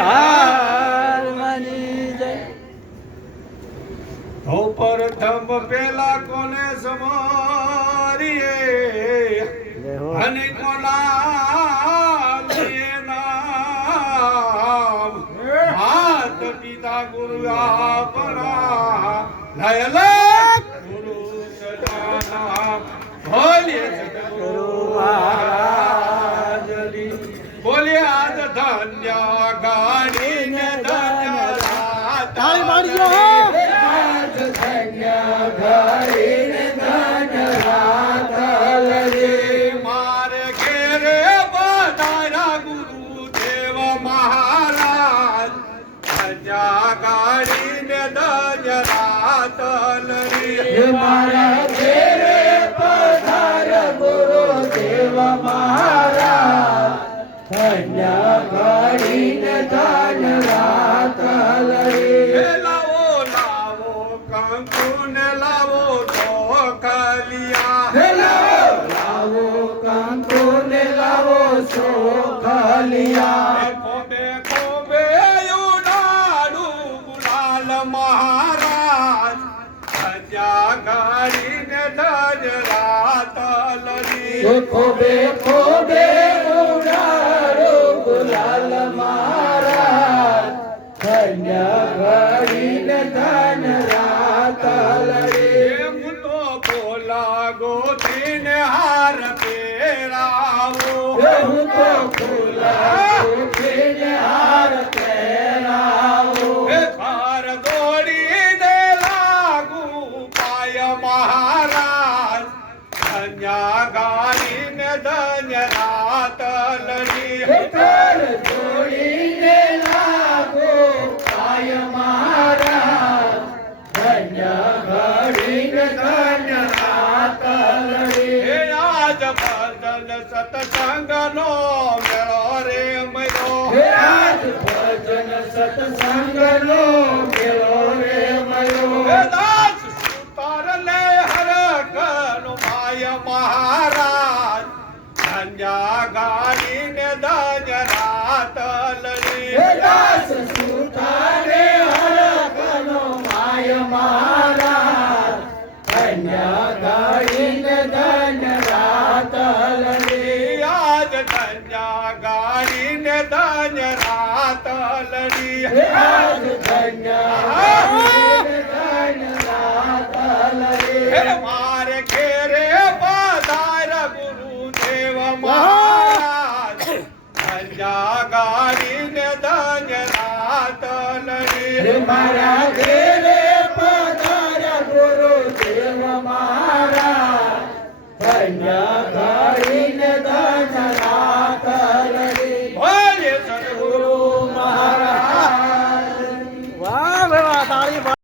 ધર્મની જય હો પ્રથમ પેલા કોને સમારીએ અને કોના લઈએ નામ માત પિતા ગુરુ આપણા લયલક ગુરુ સદાના બોલીએ સદગુરુ મહારાજની બોલીએ આજ ધન્ય ગાડીને ધન્ય તાળી પાડજો મારે ઘેરે બધારા ગુરુદેવ મહારાજ ધજા ગાડીને ધજરાતલરી મારા ઘેરે પધાર ગુરુદેવ મહારાજ ધન્ય કરીને ધન રાતલરી લાવો લાવો કંકુ ને લાવો ચોખલિયા લાવો કંકુ ને લાવો ચોખલિયા કોબે કોબે ઉડાડું ગુલાલ મહારાજ ધજા ગાડીને ધજરાતલરી ખોબે ખોબે ઉડાડો ગુલાલ મહારાજ ધન્ય કરીને ધન રાતલરી હું તો બોલા ગોતીને હાર પહેરાવો હું તો ફૂલા ઉઠીને હાર પહેરાવો હાર દોડીને લાગુ પાય મહારાજ ધન્યા ગાડીને ધન્ય રાતલરી કર જોડીને લાગો પાય મહારાજ ધન્ય ઘડીને ધન્ય રાતલરી હે આજ ભજન સતસંગનો મેળો રે મયો આજ ભજન સત્સંગનો મેળો રે મયો હે દાસ સુતાર લે હર કનો માય મહારાજ ધન્યા ગાડીને ધન્ય રાતલરી દાસ સુતારે હરકનો માય મહારાજ ધન્ય ગાડીને ધન્ય રાતલરી આજ ધન્યા ગાડીને ધન્ય રાતલરી આજ ધન્ય ગાડીને ધન્ય રાતલરી હે મારે ઘેરે પધાર ગુરુદેવ મહારાજ ધન્યા ગાડીને ધન્ય રાતલરી મારા ઘેર